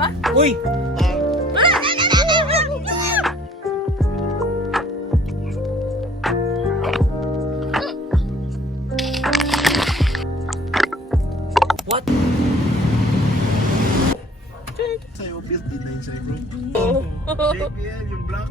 pa? Uy! What? Sa'yo, obvious din na yun sa'yo, bro. JPL, yung black.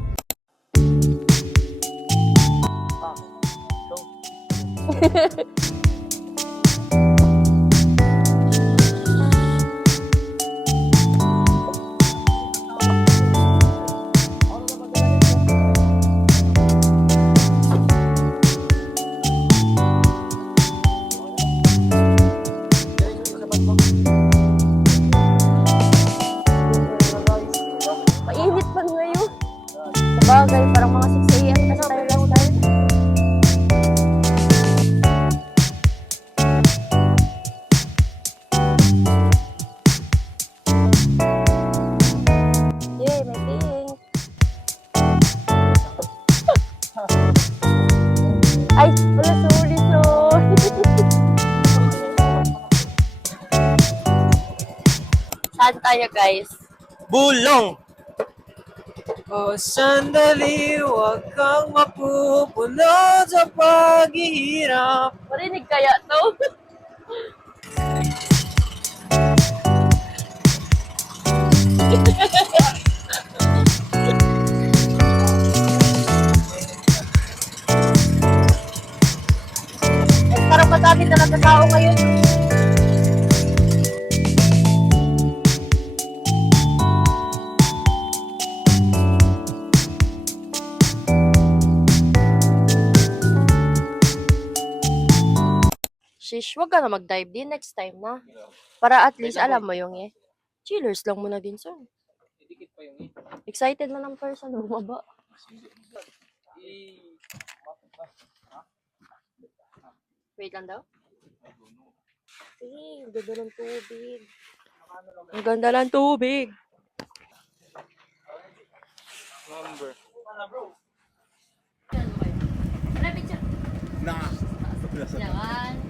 Mainit pa ngayon. Sabagay, parang mga 6 a.m. kasi tayo last time. Yay, may pink. Ay, wala sorry. Saan tayo, guys? Bulong! O sandali, huwag kang mapupunod sa paghihirap. Marinig kaya to? Parang madami talaga tao ngayon. Shish, wag ka na mag-dive din next time na. Para at least alam mo yung chillers lang muna din, sir. Excited na ng person, bumaba. Wait lang daw. Ang ganda ng tubig. Ang ganda ng tubig. Number. Ano picture? Na. Yan.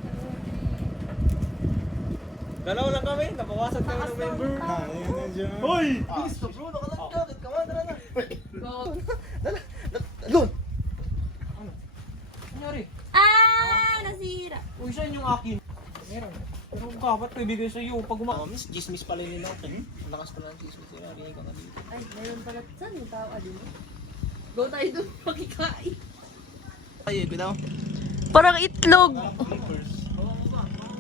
Dalaw lang kami, nabawasan kami ng member. Na, yun na dyan. Hoy! Bilis to, bro. Nakalag ka. Come on, tara na. Nangyari? Nasira. Uy, saan yung akin? Meron. Pero dapat ko ibigay sa iyo. Pag miss, chismis pala nila. Ang lakas pala ng chismis nila. Rinig ka na dito. Ay, meron pala. Saan yung tao? Adin? Go tayo doon. Makikain. Ay, bitaw. Parang itlog.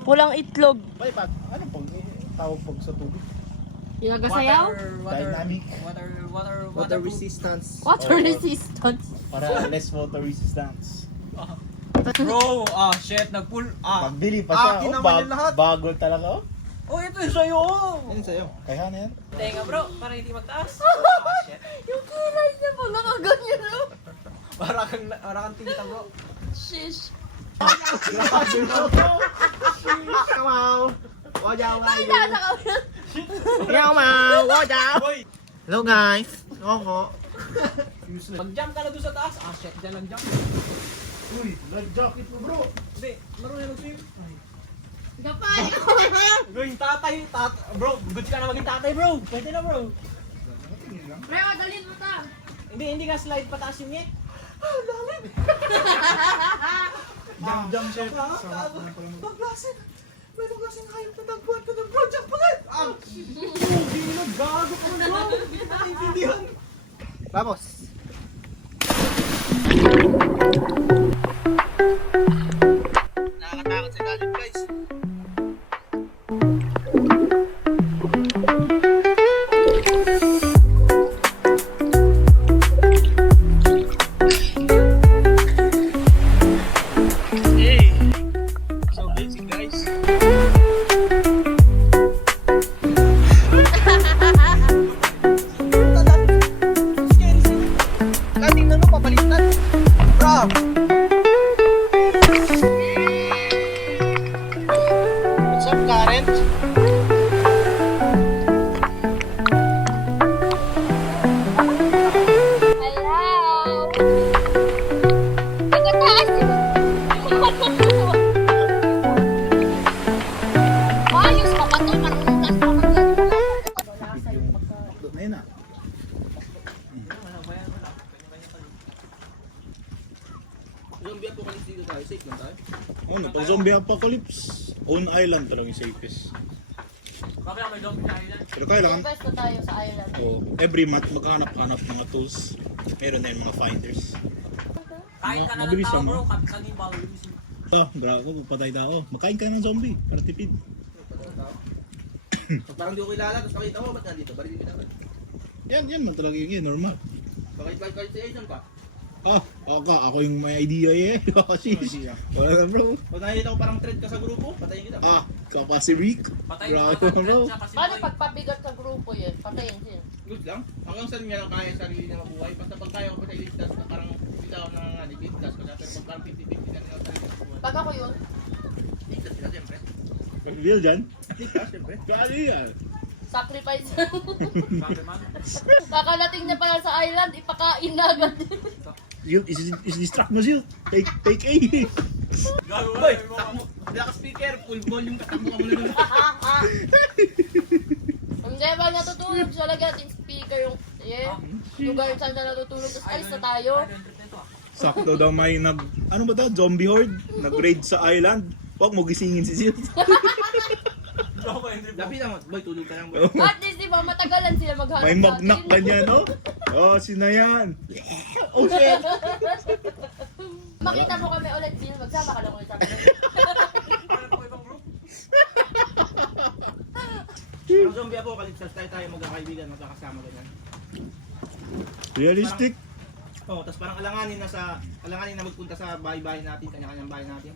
Walang itlog. Bay, pag, ano pag tawag pag sa tubig? Yung nagasayaw? Dynamic. Water resistance. Water resistance. Para less water resistance. Bro, shit, nag-pull. Magbili pa siya. akin Oh, naman yung lahat. bago talaga. Oh. Oh, ito yung sa'yo. Yan sa'yo. Kaya na yan. Tenga bro, para hindi magtaas. Shit. Yung kilay niya po, nakaganyan na. Para kang tinta bro. Shish. Wow. Wajaw. Ay, nasa ka. Hoy! Hello guys. Ako. Mag-jump ka na doon sa taas. Shit, dyan lang jump. Uy, life jacket mo bro. Hindi, marunong mag-swim. Gapay. Going tatay, bro, good ka na maging tatay bro. Pwede na bro. Pre, madalin mo ta. Hindi ka slide pataas yung net. Jump chef. Sarap na pala mo. Paglasin! May paglasin hayop na tagpuan ko ng bro, jump ulit! Hindi na, gago ka na bro! Hindi na naiintindihan! Vamos. Nakakatakot sa galit guys. So basic guys. Scary. Kating na no, papalitan. Bro! zombie apocalypse, own island talaga yung safest. Bakit may zombie sa island? Pero kailangan, Invest na tayo sa island. every month maghanap-hanap ng mga tools. Meron na yung mga finders. Kain ka na ng Mabilis tao lang, bro, no? kapsagin bawal yung mission. Bravo, patay tao. Makain ka ng zombie para tipid. Parang di ko kilala, tapos nakita mo, ba't nandito? Balik kita. Yan man talaga yun, normal. Bakit si Asian ka? Ako yung may idea eh. Kasi, wala na bro. Pag nakikita ko parang thread ka sa grupo, patayin kita. Kapa si Rick. Patay Grabe ka naman, bro. siya kasi Paano boy. pagpabigat sa grupo yun? Patayin siya. Good lang. Hanggang saan niya lang kaya sarili niya mabuhay. Basta pag kaya ko pa sa iligtas, parang bitaw na nga, iligtas ko na. Pero pag parang 50-50 na nila sarili niya mabuhay. Pag ako yun, Iligtas sila siyempre. Pag-real dyan. Iligtas siyempre. Kaya yan. sacrifice. Sabi man. Kakalating niya pa lang sa island, ipakain na agad. Zil, is distract mo Zil. Take A. Gago Boy, mo. takbo. Wala ka speaker, full volume ka, takbo ka muna doon. Hindi ba natutulog siya lagyan yung speaker yung lugar saan siya natutulog tapos alis na tayo. Sakto daw may ano ba daw, zombie horde? Nag-raid sa island. Huwag mo gisingin si Zil. Labi lang, boy, tulog ka lang boy. At least diba matagalan sila maghanap May magnak ka niya, no? Sino yan? Oh shit! Makita mo kami ulit din, magsama ka lang ulit sa amin. Ang zombie apocalypse, tayo magkakaibigan, magkakasama ganyan. Realistic? Tapos parang alanganin na magpunta sa bahay-bahay natin, kanya-kanyang bahay natin.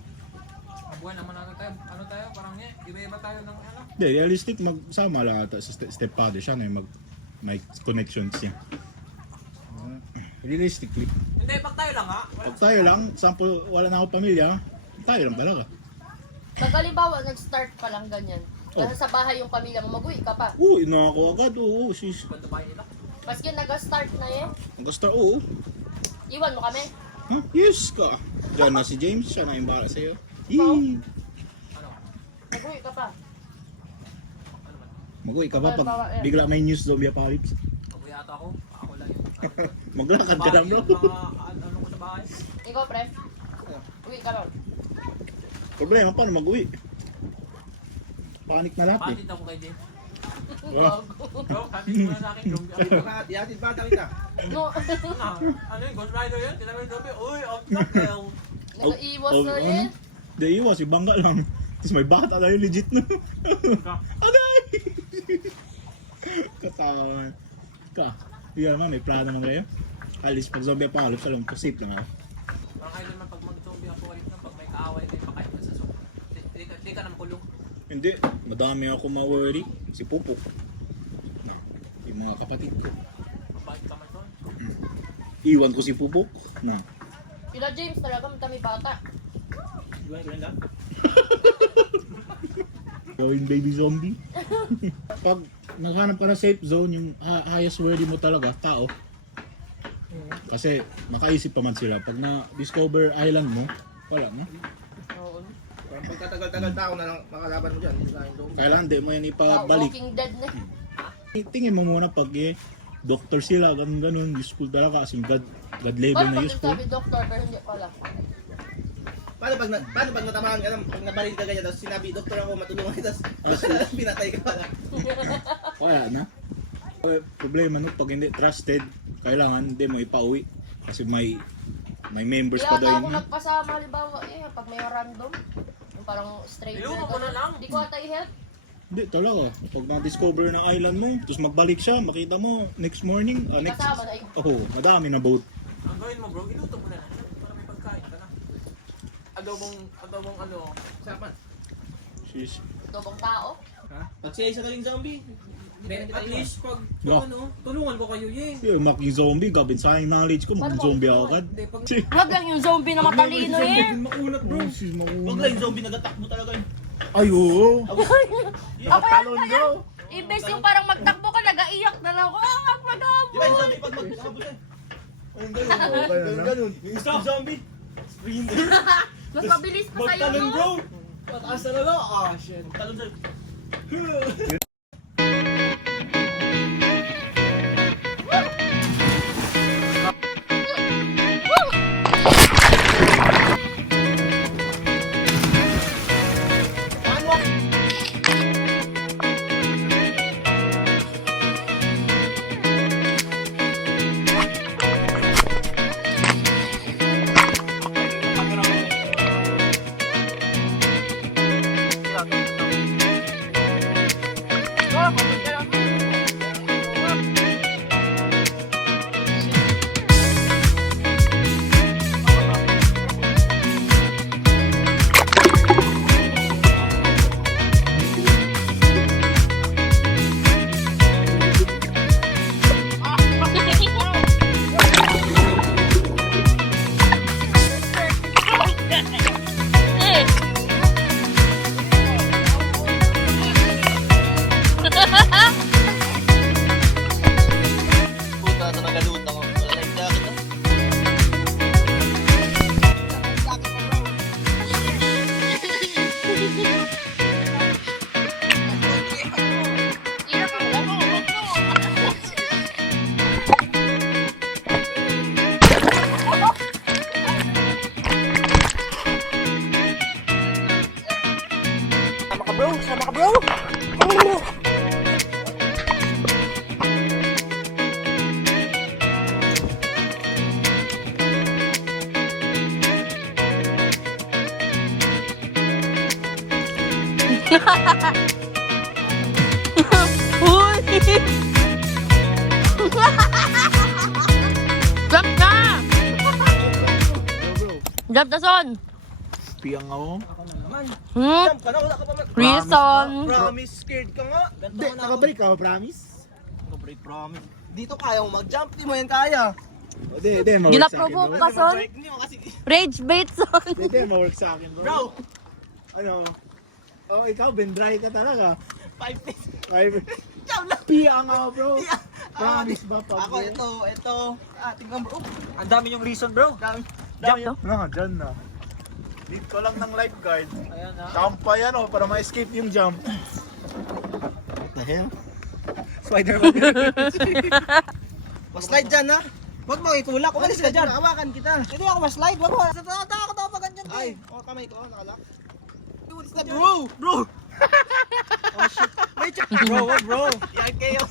Buwan naman tayo, ano tayo, parang iba-iba tayo ng ano. Hindi, realistic magsama lang ata sa stepfather siya na yung may connections niya. Realistically. Hindi, pag tayo lang ha. Pag tayo lang, sample wala na ako pamilya, tayo lang talaga. Pag halimbawa, nag-start pa lang ganyan. Kasi sa bahay yung pamilya mo, mag-uwi ka pa. Ina ako agad, sis. Ganda bahay nila. Maski nag-start na eh, Ang gusto, iwan mo kami. Huh? Yes ka. Diyan na si James, siya na yung bala sa'yo. Ikaw? Yee! Ano? Mag-uwi ka pa. Ano ba? Mag-uwi ka ba pag bigla may news zombie apocalypse? Pag yata ako, ako lang yun. Maglakad ka lang, bro. Ano ko sa bahay? Ikaw, pre. Uwi ka lang. Problema, paano mag-uwi? Panic na lahat eh. Patid ako kay Jim. Ah, Bro, patid mo na sa akin. Zombie ako. Ihatid ba kita? No. Ano yun? Ghost Rider yun? Sinabi yung zombie, uy, off na hell. Nag-iwas na yun. Di iwas, ibangga lang. Tapos may bata tayo legit na. Agay! Katawan. Yan naman, may plano naman kayo. At least pag zombie apocalypse, alam ko, safe lang ako. Parang kayo naman pag mag-zombie ako kayo na pag may kaaway kayo, pakain mo sa zombie. Di ka naman kulong. Hindi, madami ako ma-worry. Si Pupok. Na, yung mga kapatid ko. Bakit ka man doon? Iwan ko si Pupok. Na, Sila James talaga, kami bata. Gawin lang. gawin baby zombie. Pag naghanap ka na safe zone, yung highest worry mo talaga, tao. Kasi makaisip pa man sila. Pag na-discover island mo, wala na. Oo. Parang pagkatagal-tagal tao na lang makalaban mo dyan, hindi na yung zombie. Kailangan di mo yan ipabalik. Walking Dead na. Tingin mo muna pag doctor sila, ganun, useful talaga kasi God level Paano na pag useful. nagsabi doktor pero hindi pala? Paano pag natamaan ka lang, pag nabaril ka ganyan, tapos sinabi, doktor ako, matulungan kita, tapos pinatay ka pala. Wala na. Problema no, pag hindi trusted, kailangan hindi mo ipauwi. Kasi may members pa Kaya daw ako yun. nagpasama halimbawa pag may random, yung parang stranger. Ilumo ko na lang. Hindi ko ata i-help. Hindi, talaga. Pag na-discover ng island mo, tapos magbalik siya, makita mo, next morning, Kasama na madami na boat. Ang gawin mo bro, iluto mo na lang. Para may pagkain ka na. Adobong ano. Sapan. Sheesh. Dobong tao. Ha? Pag siya isa naging zombie, At least pag Yeah. tulungan ko kayo Yung maki zombie, gabin sa aking knowledge ko, Paano zombie mo- ako agad. Hindi, pag Wag lang yung zombie na matalino makunat bro. wag lang yung zombie nagatakbo talaga yun. Ay, oo. Ako Talon, bro. Imbes yung parang magtakbo ka, nag-aiyak na lang ako. Di ba yung zombie pag magtakbo siya? Ganun. Yung zombie. Mas mabilis pa sa'yo, no? Pataas talaga. Shit. Talon sa'yo. bro. Sama ka, bro. Ano mo? Uy! Jump na! Jump na, son! Piyang ako. Hmm? Jump ka na, wala ka pa Reason! Promise, scared ka nga. Hindi, nakabalik ka, promise? Break, promise. Dito kaya mo mag-jump, di mo yan kaya. Hindi, ma-work sa akin, Ginaprovoke bro. ka, son? Hindi mo kasi... Rage bait, son! Hindi, ma-work sa akin, bro. Bro! Ano? Oh, ikaw, bendry ka talaga. 5 days. Ay, Jump lang. piyang ako, bro. Yeah. Promise ba pag Ako, ito. Tingnan bro. Ang dami yung reason, bro. Jump, no? Na, dyan na. Need ko lang ng lifeguard. Ayan na. Tampa yan, oh, para ma-escape yung jump. What the hell? Spider-Man. Mas-slide dyan, ha? Huwag mo itulak. Umalis ka dyan. Hawakan kita. Hindi ako mas-slide. Huwag mo. Takot ako pa ganyan. Ay, kamay ko. Nakalak. Dude, it's not bro. Bro. Oh, shit. May check. Bro, wag bro. Yan kayo.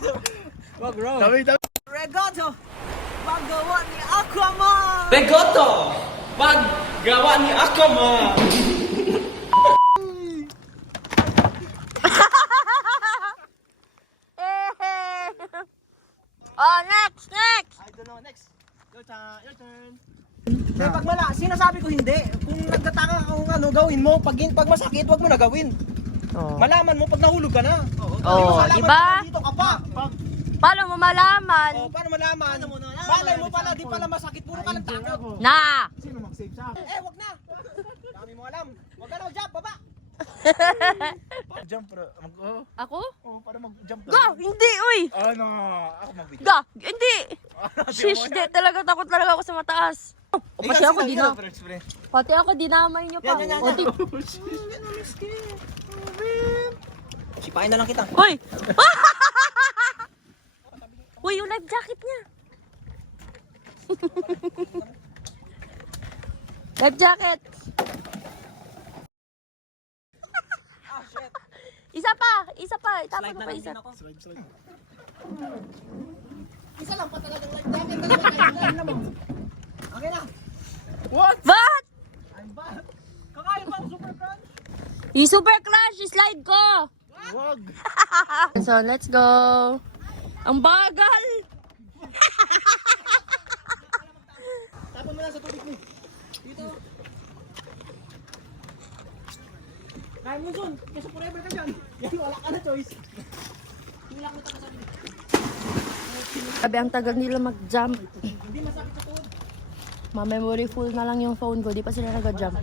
Wag bro. Dami. Regato. Paggawa ni Aquaman. Begoto! Paggawa ni Aquaman! Oh, next! I don't know. Next. Your turn. Kaya pag sinasabi ko hindi. Kung nagtataka ka kung ano gawin mo, pag masakit, wag mo na gawin. Oh. Malaman mo pag nahulog ka na. Oh, Malaman diba? mo dito ka pa. Paano mo malaman? Paano malaman? Malay mo pala, di pala masakit. Puro ka ng takot. Na! Sino mag-save sa akin? Wag na. Dami mo alam. Wag ka na mag-jump, baba. Jump, bro. Ako? Para mag-jump Ga! Hindi, uy! Ano? Ako mag-video. Ga! Hindi! Shish, di talaga takot talaga ako sa mataas. O, pati ako di na. Pati ako dinamay niyo pa. Yan. O, di- Sipain na lang kita. Uy! Uy, yung life jacket niya. Life jacket. Isa pa. Itapon mo pa isa. Slide. Isa lang pa talagang life jacket. Okay na. What? I'm back. Kakain pa ang super crunch. Yung super crush, slide ko. Wag. So, let's go. Ang bagal. Tapon mo na sa tubig mo. Dito. Kaya mo dun. Kasi forever ka dyan. Yan, wala ka na choice. Wala ka na sabi. Sabi, ang tagal nila mag-jump. Hindi masakit sa tuhod. Ma-memory full na lang yung phone ko. Di pa sila nag-jump.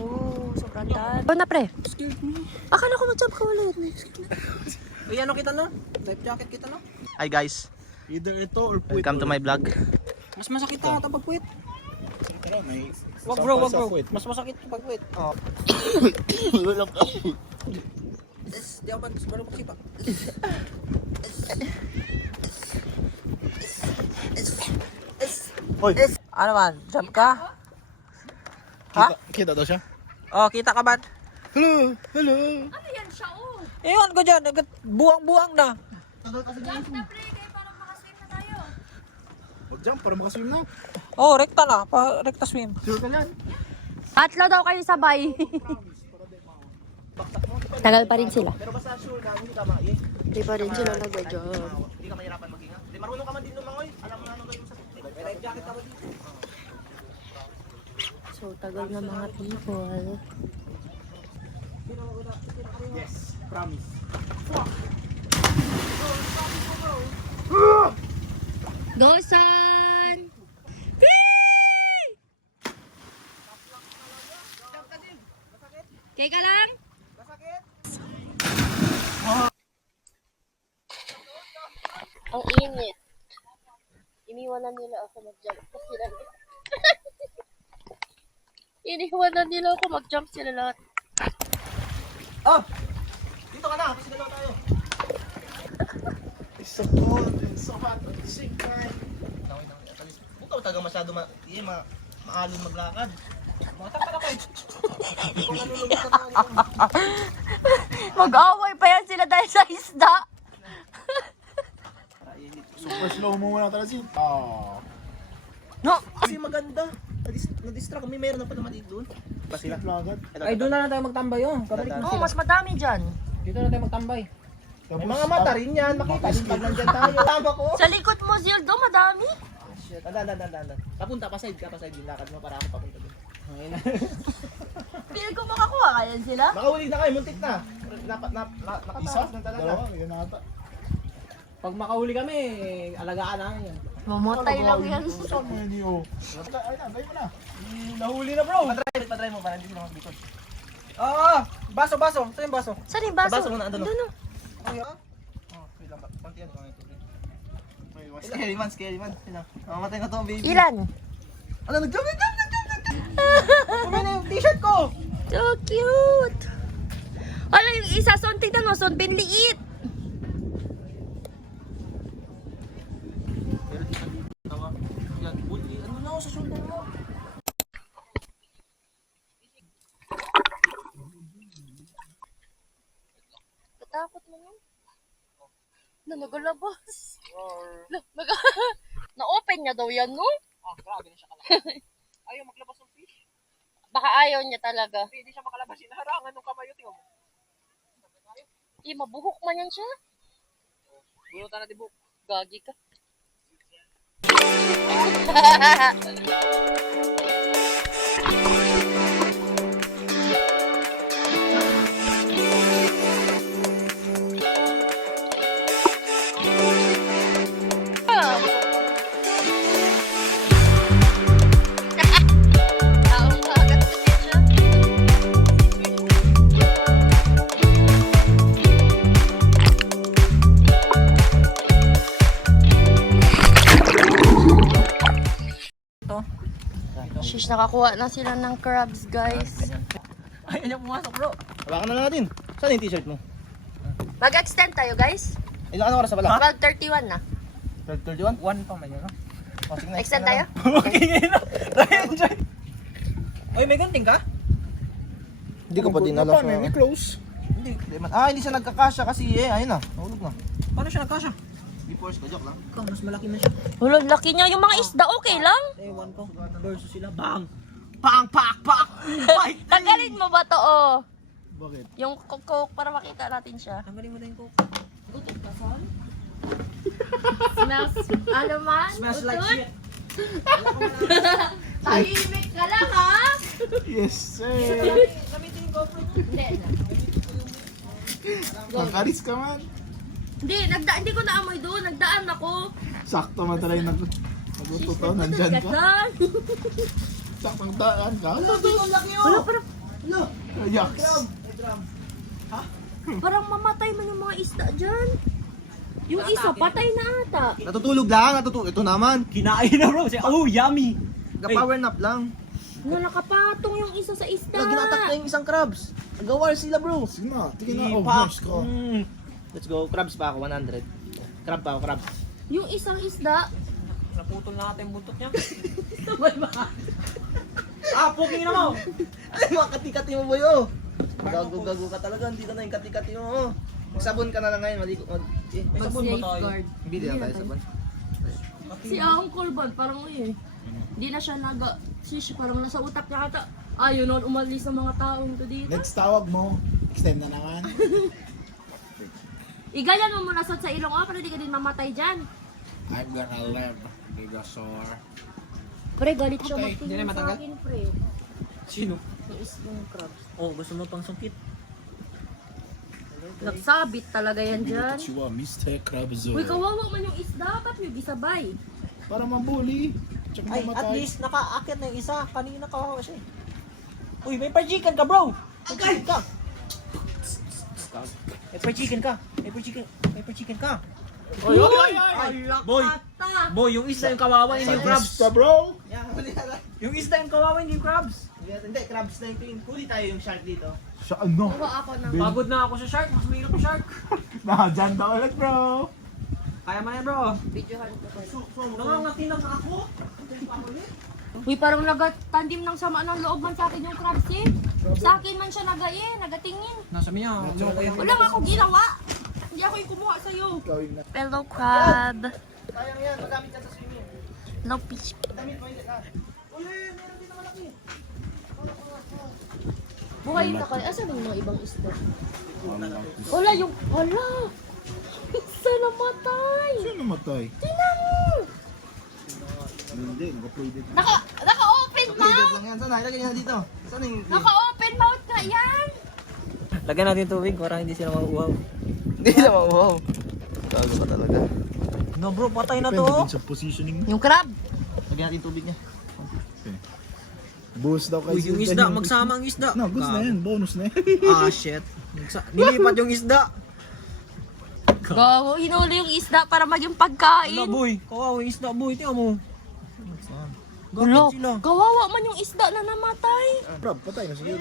Oh, sobrang dad. Oh, na pre. Akala ko mag-jump ka ulit. Uy, ano kita no? Life jacket kita no? Hi guys. Either ito or puwit. Welcome to my vlog. Mas masakit ka kapag puwit. Tara, may... Wag bro. puwit. Mas masakit kapag puwit. Oh. Di ako baru magsipa. Hoy, Ano man? Jump ka? kita daw siya? Oh, kita ka ba? Hello. Ano yan siya, oh? Iyon ko dyan. Buwang-buwang na. Jump na pre, kayo para makaswim na tayo. Mag-jump para makaswim na. Oh, rekta na. Rekta swim. Sure ka yan? Tatlo daw kayo sabay. Tagal pa rin sila. Pero basta sure ka, hindi ka ma-i. Di pa rin sila nag-jump. Hindi ka mahirapan maghinga. Hindi, marunong ka man din lumangoy. Alam mo na ano gawin mo sa tubig. May life jacket ka ba dito? So, tagal na mga people. Yes, promise. Go, son! Okay ka lang? Ang init. Iniwanan nila ako mag-jump kasi sila. Iniwanan nila ako mag-jump sila lahat. Oh! Dito ka na. Kasi dalawa tayo. It's so cold and so hot at the same time. Bukaw taga masyado maalon maglakad. Mag-away pa yan sila dahil sa isda. Super slow mo muna talaga si. No, Kasi maganda. Na-distract kami, mayroon na pa naman dito doon. Ba sila? Agad. Ay, doon na lang tayo magtambay oh. oh, mas madami dyan. Dito na tayo magtambay. Tapos, May mga mata rin yan, makita din pag nandyan tayo. Tama ko. Sa likod mo, Zildo, madami. Shit, andan. Papunta, pa-side yung lakad mo para ako papunta doon. Pili ko makakuha kaya sila. Nakahuli na kayo, muntik na. isa, Nakatakas na talaga. dalawa, yan ata. Pag makahuli kami, alagaan namin yan. Mamatay lang yan. Saan mo yun yun? Ay na, tayo mo na. Nahuli na bro! Patry mo para hindi sila magbikot. Oo! Baso! Ito yung baso. Saan yung baso? Baso muna, andun, Andun, oh. Oh, wait lang ba? Konti yan, konti tubig. Scary man. Yun lang. Mamamatay na to ang baby. Ilan? Ano, nag-jump! Kumain na yung t-shirt ko! So cute. Wala yung isa, son, tignan mo, son, pinliit. Yan, bully. Ano na ako sa shoulder mo? Katakot mo yun. Nagalabas. Na-open niya daw yan, no? Ah, grabe na siya kalaki. Ayaw maglabas ng fish. Baka ayaw niya talaga. Hindi siya makalabas. Hinaharangan ng kamay. Tingnan mo. Mabuhok man yan siya. Bunutan natin buhok. Gagi ka. Taong kagat kasi siya. Shish, nakakuha na sila ng crabs, guys. Ayaw niya pumasok bro. Hawakan na natin. Saan yung t-shirt mo? Mag-extend tayo, guys. Ilang oras sa bala? 12:31 na. 12:31? 1 pa man yun. Oh, sige na. Extend tayo? Okay, ngayon na. Enjoy. Oy, may gunting ka? Hindi ko pa din alam Paano yun? May close. Hindi man. Ah, hindi siya nagkakasya kasi ayun na. Nahulog na. Paano siya nagkasya? Di force ko, joke lang. Ikaw, mas malaki na siya. Wala, laki niya. Yung mga isda, okay lang. Ewan ko. Versus sila. Bang! Pang! Pak! Fight! Tanggalin mo ba to, oh? Bakit? Yung coke para makita natin siya. Tanggalin mo na yung coke. Gutot ka, son? Smells, ano man? Smells like Gutot? shit. Tahimik ka lang, ha? Yes, sir. Gamitin yung GoPro mo. Hindi. Nakaris ka man. Hindi ko naamoy doon. Nagdaan ako. Sakto man talaga nagututo. Nandyan ka. Gatan. Saktong daan ka. Ang laki Wala, oh! parang, Yaks. parang mamatay man yung mga isda dyan. Yung isa, patay na ata. Natutulog lang. Ito naman. Kinain na bro. Oh, yummy. Power nap lang. Nakapatong yung isa sa isda. Ginatak na yung isang crabs. Nag-war sila bro. Sige na. Tingin na. Oh, Ipak. nice ka. Let's go. Crabs pa ako. 100. Crab pa ako. Crabs. Yung isang isda. Naputol na natin yung buntot niya. Sabay ba? Ah, puking na mo. Ay, mga kati-kati mo boy oh. Gago ka talaga. Hindi ka na yung kati-kati mo oh. Magsabon ka na lang ngayon. Mag-safeguard. Bili lang tayo sabon. Si Uncle Bad, parang eh. Hindi na siya Shish, parang nasa utak niya ata. Ayaw nun umalis sa mga taong to dito. Next tawag mo. Extend na naman. Igayan mo muna sa ilong para di ka din mamatay dyan. I'm gonna live. Gigasaur. Pre, galit siya Okay, hindi magtingin na sa matanggal? akin, pre. Sino? Yung crabs. Oh, gusto mo pang sungkit? Nagsabit talaga yan dyan. Konnichiwa, Mr. Krabzo. Uy, kawawa man yung isda. Ba't yung gisabay? Para mabuli. Tsaka Ay, mamatay. at least nakaakit na yung isa. Kanina kawawa siya eh. Uy, may pa-chicken ka bro! May chicken ka! May pa-chicken ka! May pa-chicken ka! Uy! Boy! Ata! Boy, yung isda yung kawawa, hindi yung crabs! Basta, bro. Yung isda yung kawawa, hindi yung crabs! Hindi, crabs na yung tingin. Huli tayo yung shark dito. Sa ano? Kuha ako ng... Pagod na ako sa shark, mas mahirap yung shark! Nakadyan daw ulit, bro. Kaya mo na yan bro! Videohan ko pa. Nangangati lang ako! Uy, parang nagatandim ng sama ng loob man sa akin yung crabs eh. Sa akin man siya nagatingin. Nasa miya. Wala nga akong ginawa. Hindi ako yung kumuha sa'yo. Fellow crab. Sayang yan, magamit yan sa swimming. No fish. Damit mo hindi ka. Uy, meron dito malaki. Buhay na kayo. Asan yung mga ibang isda? Wala yung... Wala! Isa namatay! Sino namatay? Tinan mo! Hindi, naka-plated. Naka-open Updated mouth! lang yan. Sana, ilagay niya dito. Sana yung... Naka-open mouth nga yan! Lagyan natin tubig para hindi sila mauuhaw. Hindi na mauwaw. Gago ka talaga. No bro, patay na Depende to. din sa positioning mo. Yung crab! Lagyan natin tubig niya. Boost daw kayo. Uy, yung isda, magsama ang isda. No, boost na yan. Bonus na yan. Ah, shit. Nilipat yung isda. Gago, hinuli yung isda para maging pagkain. Ano boy? Kawawa yung isda boy, tingnan mo. Ulo, Gapit sila. kawawa man yung isda na namatay. Rob, patay na siguro.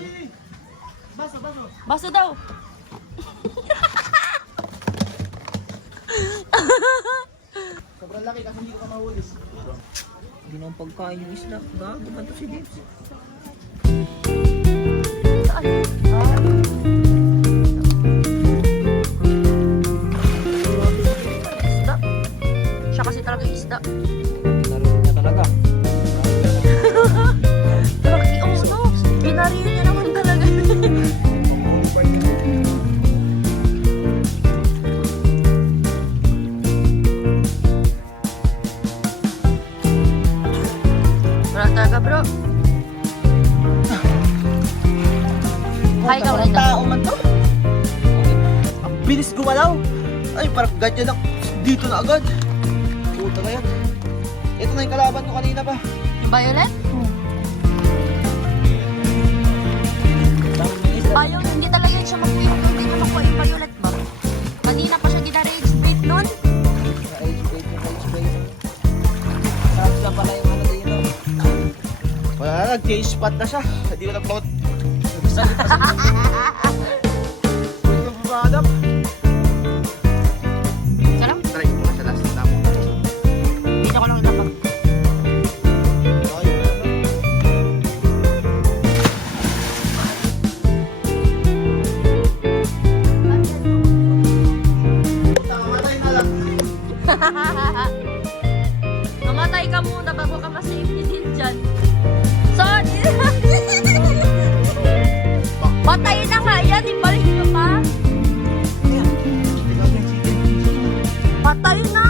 Baso, baso. Baso daw. Sobrang laki kasi hindi ko ka mahulis. Hindi naman pagkain yung isda. Gago ba ito si Dibs? Isda. Siya kasi talaga isda. Narinig niya talaga. Laki, oh no. Binariyo niya naman talaga. Wala talaga bro. Hi ka ulit. Tao man to. Ang bilis gumalaw. Ay, parang ganyan lang. Dito na agad. Puta na yan. Ito na yung kalaban ko kanina pa. Yung violet? Ayaw, hindi talaga yun siya mag-wait nun. Hindi naman ko yung violet ba? Kanina pa siya ginare-express nun. Sarap pala yung ano dito. Wala na, nag-case spot na siya. Hindi ko na-float. Yung babadak. Sarap. Try mo na siya last time. Dito ko lang dapat. Namatay na lang. Mamatay ka muna bago ka ma-safety din dyan. Sorry! Patay na nga yan, ibalik nyo pa. Patay na!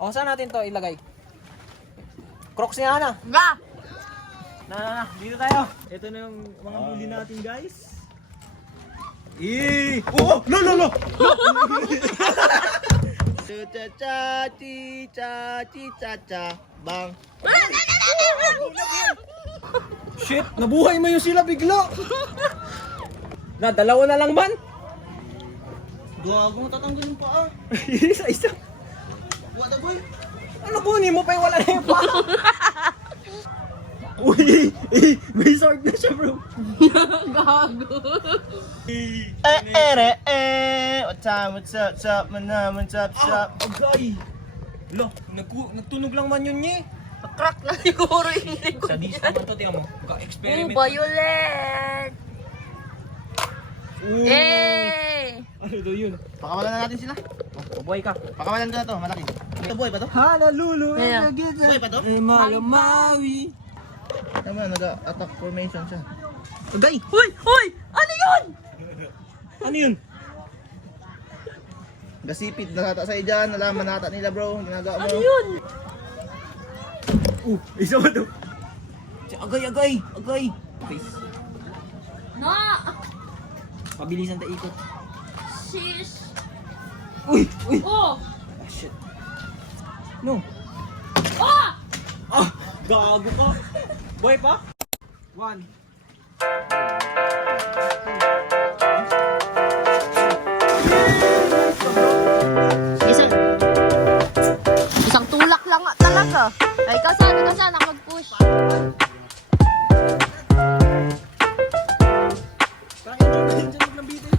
O, saan natin to ilagay? Crocs niya na. Nga! Na, dito tayo. Ito na yung mga huli natin, guys. Oh! No, no, no! Cha cha chi cha chi cha cha bang. Shit, nabuhay mo yung sila bigla. Na, dalawa na lang man. Gago, tatanggal yung paa. Isa-isa. Wala boy. Ano kunin mo pa yung wala na yung paa? Uy, may sword na siya bro. Gago. What's up, what's up. Agay. Lo, nagtunog lang man yun niya. Crack na siguro yung likod Sa dis niya. naman to, tingnan mo. Experiment. Violet! Yay! Ano daw yun? Pakawalan na natin sila. Pabuhay ka. Pakawalan ko na to, malaki. Ito boy pa to? Hala, lulu. Ayan. Boy pa to? Mawi. Naman, nag-attack formation siya. Agay. Uy! Uy! Ano yun? Ano yun? Gasipid na nata sa'yo dyan, nalaman nata nila bro, ginagawa mo. Ano yun? Isa ba to? Agay. Face. Na! Pabilisan ta ikot. Shish! Uy! Oh! Ah, shit. No. Oh! Ah! Gago ka. Boy pa? 1. Isang tulak lang nga talaga. Ay, kasan ako mag-push. Parang enjoy ng bitin.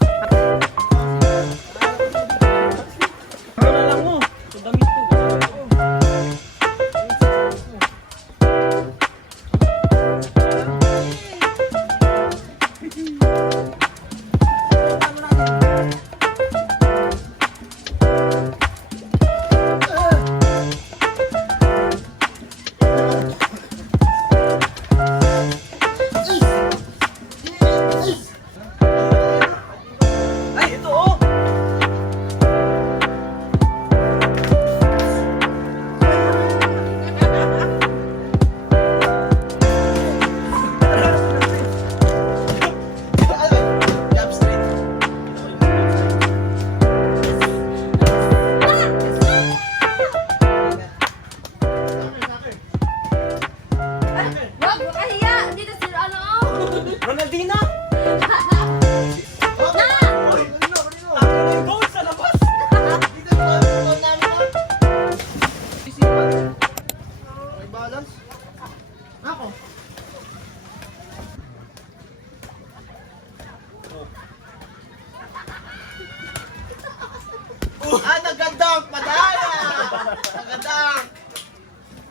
Magadak!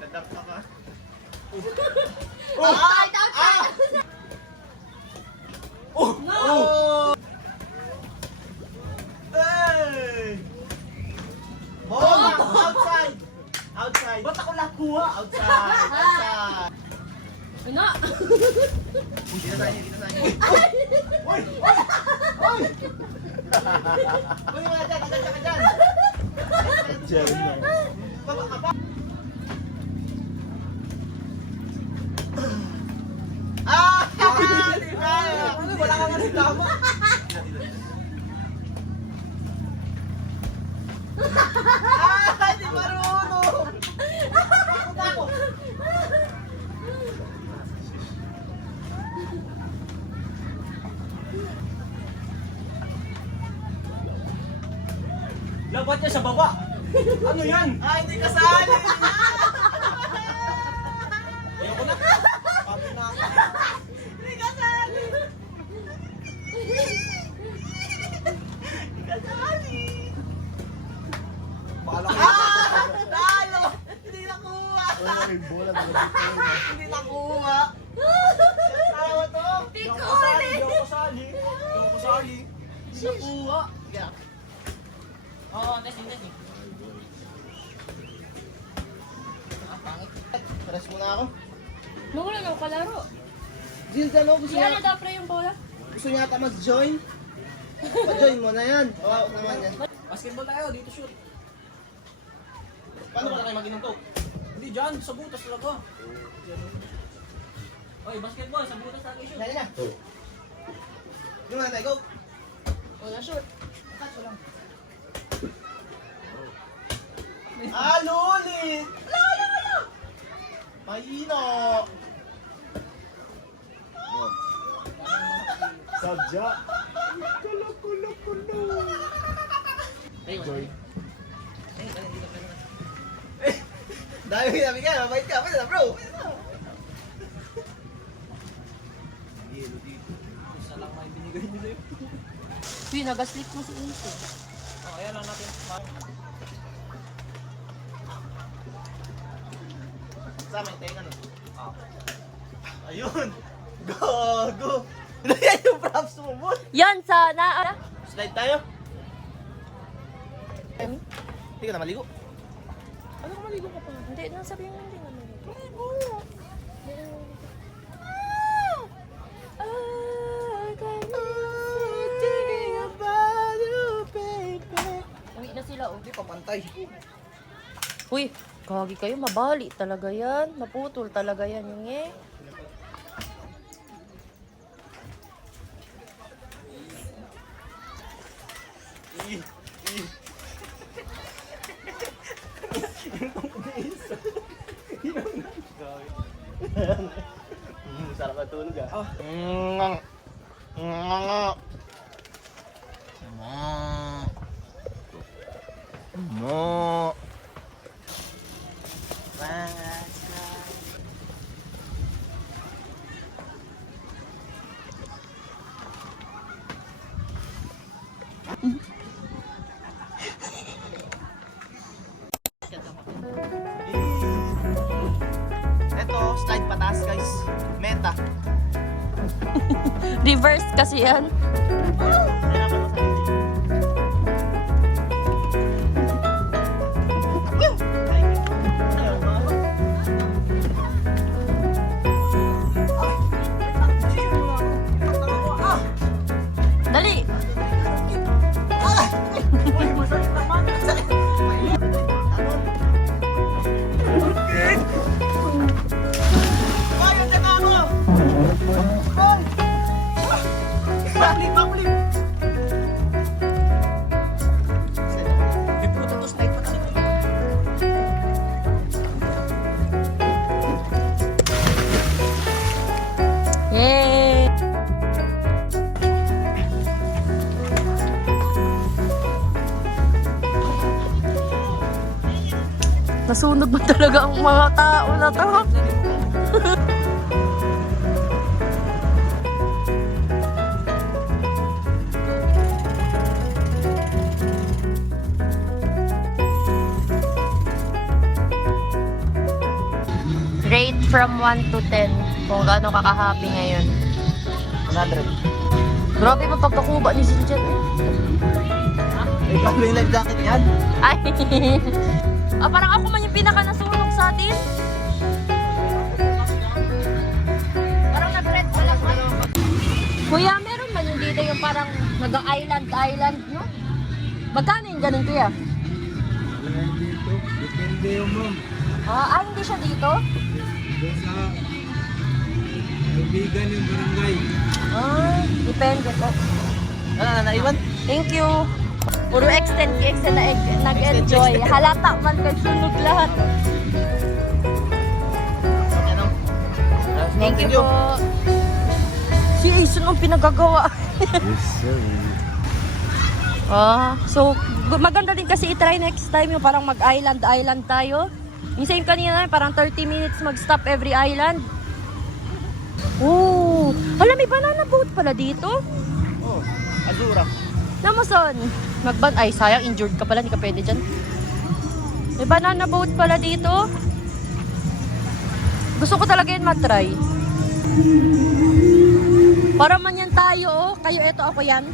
Gadak ka ka. Outside, outside! No! Hey! Outside! Outside! Ba't ako nakuha? Outside! Ano? Kita sa inyo, kita sa inyo. Uy! Uy! Uy, mga dyan, agad ka dyan! Baba ka pa! Ah! Di ba? Wala ka nga reklamo. Ah! Di marunong! Ako. Labat niya sa baba. Ano yan? Ah, hindi kasali! Ayoko na. Sabi na ako. Hindi kasali! Hindi kasali! Bahala ka. Ah! Talo! Hindi nakuha! Ay, bola na Hindi nakuha! Tawa to! Hindi ako kasali. Hindi ako kasali. Hindi ako kasali. Hindi nakuha! Yeah. Oo, testing, testing. Pares muna ako. Mawala na ako kalaro. Gilda, no? Gusto Yan niya, na daw pre yung bola. gusto niya ata mag-join? Pa-join mo na yan. Oo, naman yan. Basketball tayo, dito shoot. Paano ba kayo mag-inom to? Hindi dyan, sa butas talaga. Oy, basketball, sa butas talaga shoot. Dali na. Yung mga tayo, go. Wala shoot. Ah, lulit! Wala! Mahino! Sadya. Joy. Dami namin ka, mabait ka. Pwede na, bro. Isa lang may binigay nila yun. Uy, nag-sleep mo si Inso. Oh, ayan lang natin. Sama, tayo ka no? Ayun! Gago! Yan yung props mo, boy! Yan, sana. Slide tayo. Hindi ka na maligo. Ano ka maligo ka pa? Hindi, nasabihin mo hindi naman. Maligo! Uwi na sila, oh. Hindi pa pantay. Uy, kagi kayo, mabali talaga yan. Maputol talaga yan yung Sarap na tulog ah. Mo. Ito, slide patas guys. Meta. reverse kasi yan. Dali! Yay! Nasunog ba talaga ang mga tao na to? from 1 to 10 kung gaano ka-happy ngayon. 100. Grabe mo pagkakuba ni Sinjan. Ikaw yung life jacket yan. Ay! Parang ako man yung pinaka nasunog sa atin. Parang nag-red pa lang. Kuya, meron man yung dito yung parang nag-island, no? Magkano yung ganun, kuya? Dito, depende yung mom. Hindi siya dito? Doon sa kaibigan yung barangay. Depende po. Naiwan? Thank you. Puro extend na nag-enjoy. Halata man kay sunog lahat. Ano? Thank you po. Si Aison ang pinagagawa. Yes, sir. So maganda din kasi i-try next time yung parang mag-island tayo. Yung same kanina, parang 30 minutes mag-stop every island. Oh, hala, may banana boat pala dito. Oh, Azura. Namuson, ay sayang, injured ka pala, hindi ka pwede dyan. May banana boat pala dito. Gusto ko talaga yun matry. Para man yan tayo, oh. Kayo, eto, ako yan.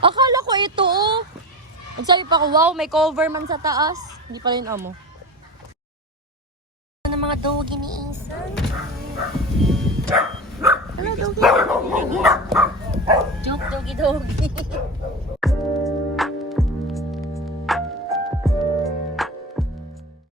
Akala ko ito, oh. Nagsabi pa ko, wow, may cover man sa taas. Hindi pa rin amo. Ano mga doggy ni Ethan? Hello, doggy. Joke, doggy.